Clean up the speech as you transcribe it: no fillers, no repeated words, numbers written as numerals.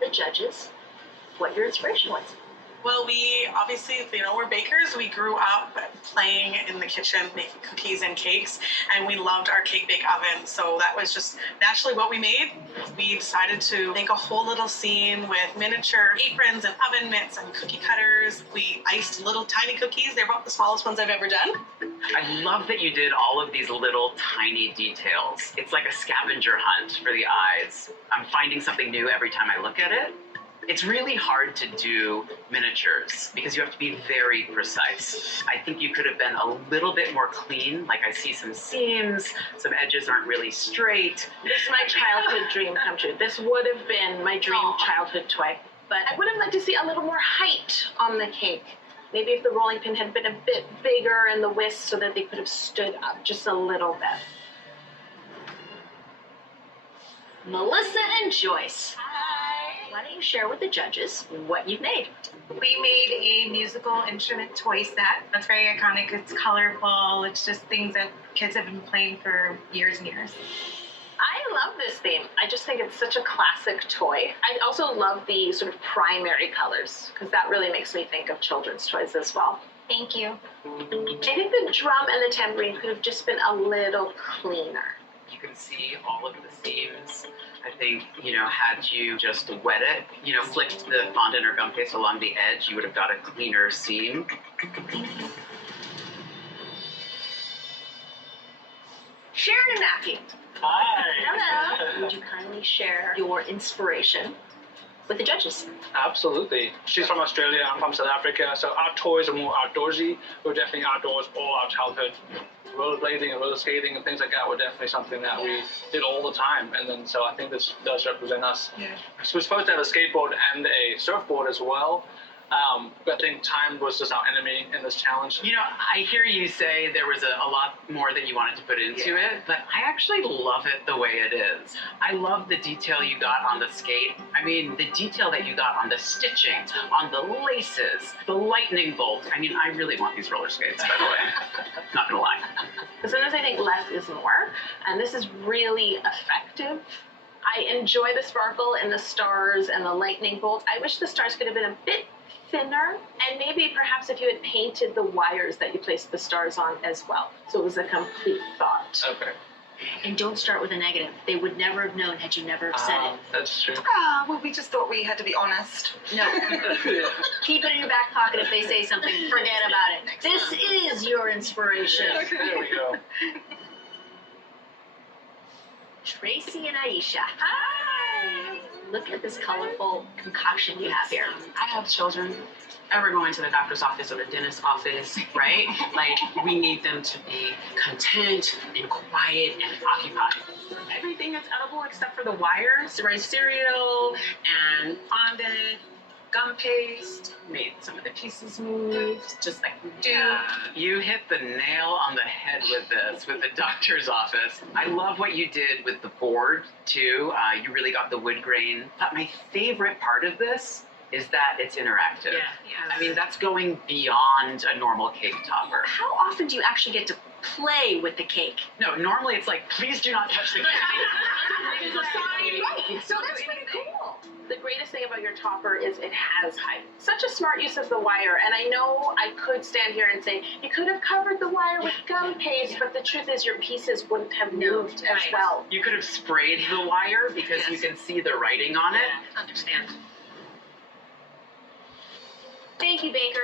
the judges what your inspiration was. Well, we obviously, we're bakers. We grew up playing in the kitchen, making cookies and cakes, and we loved our cake bake oven. So that was just naturally what we made. We decided to make a whole little scene with miniature aprons and oven mitts and cookie cutters. We iced little tiny cookies. They're about the smallest ones I've ever done. I love that you did all of these little tiny details. It's like a scavenger hunt for the eyes. I'm finding something new every time I look at it. It's really hard to do miniatures because you have to be very precise. I think you could have been a little bit more clean. Like I see some seams, some edges aren't really straight. This is my childhood dream come true. This would have been my dream childhood toy. But I would have liked to see a little more height on the cake. Maybe if the rolling pin had been a bit bigger and the whisk so that they could have stood up just a little bit. Melissa and Joyce. Hi. Why don't you share with the judges what you've made? We made a musical instrument toy set. That's very iconic. It's colorful. It's just things that kids have been playing for years and years. I love this theme. I just think it's such a classic toy. I also love the sort of primary colors because that really makes me think of children's toys as well. Thank you. I think the drum and the tambourine could have just been a little cleaner. You can see all of the seams. I think, had you just wet it, flicked the fondant or gum paste along the edge, you would have got a cleaner seam. Sharon and Matthew. Hi. Hello. Would you kindly share your inspiration with the judges? Absolutely. She's from Australia, I'm from South Africa, so our toys are more outdoorsy. We're definitely outdoors all our childhood. Rollerblading and roller skating and things like that were definitely something that we did all the time. And then, so I think this does represent us. Yeah. So we're supposed to have a skateboard and a surfboard as well. But I think time was just our enemy in this challenge. I hear you say there was a lot more that you wanted to put into it, but I actually love it the way it is. I love the detail you got on the skate. I mean, the detail that you got on the stitching, on the laces, the lightning bolt. I mean, I really want these roller skates, by the way. Not gonna lie. Because sometimes I think less is more, and this is really effective. I enjoy the sparkle and the stars and the lightning bolt. I wish the stars could have been a bit thinner, and maybe perhaps if you had painted the wires that you placed the stars on as well. So it was a complete thought. Okay. And don't start with a negative. They would never have known had you never have said it. That's true. Well, we just thought we had to be honest. No. Keep it in your back pocket if they say something. Forget about it. This is your inspiration. Yes, there we go. Tracy and Aisha. Hi! Look at this colorful concoction you have here. I have children. Ever going to the doctor's office or the dentist's office, right? Like, we need them to be content and quiet and occupied. Everything is edible except for the wires, rice cereal and fondant, gum paste, made some of the pieces move, just like we do. You hit the nail on the head with this, with the doctor's office. I love what you did with the board, too. You really got the wood grain. But my favorite part of this is that it's interactive. Yeah. I mean, that's going beyond a normal cake topper. How often do you actually get to play with the cake? No, normally it's like, please do not touch the cake. Right. So that's pretty cool. The greatest thing about your topper is it has height. Such a smart use of the wire, and I know I could stand here and say, you could have covered the wire with gum paste, but the truth is your pieces wouldn't have moved as well. You could have sprayed the wire because you can see the writing on it. Understand. Thank you, Baker.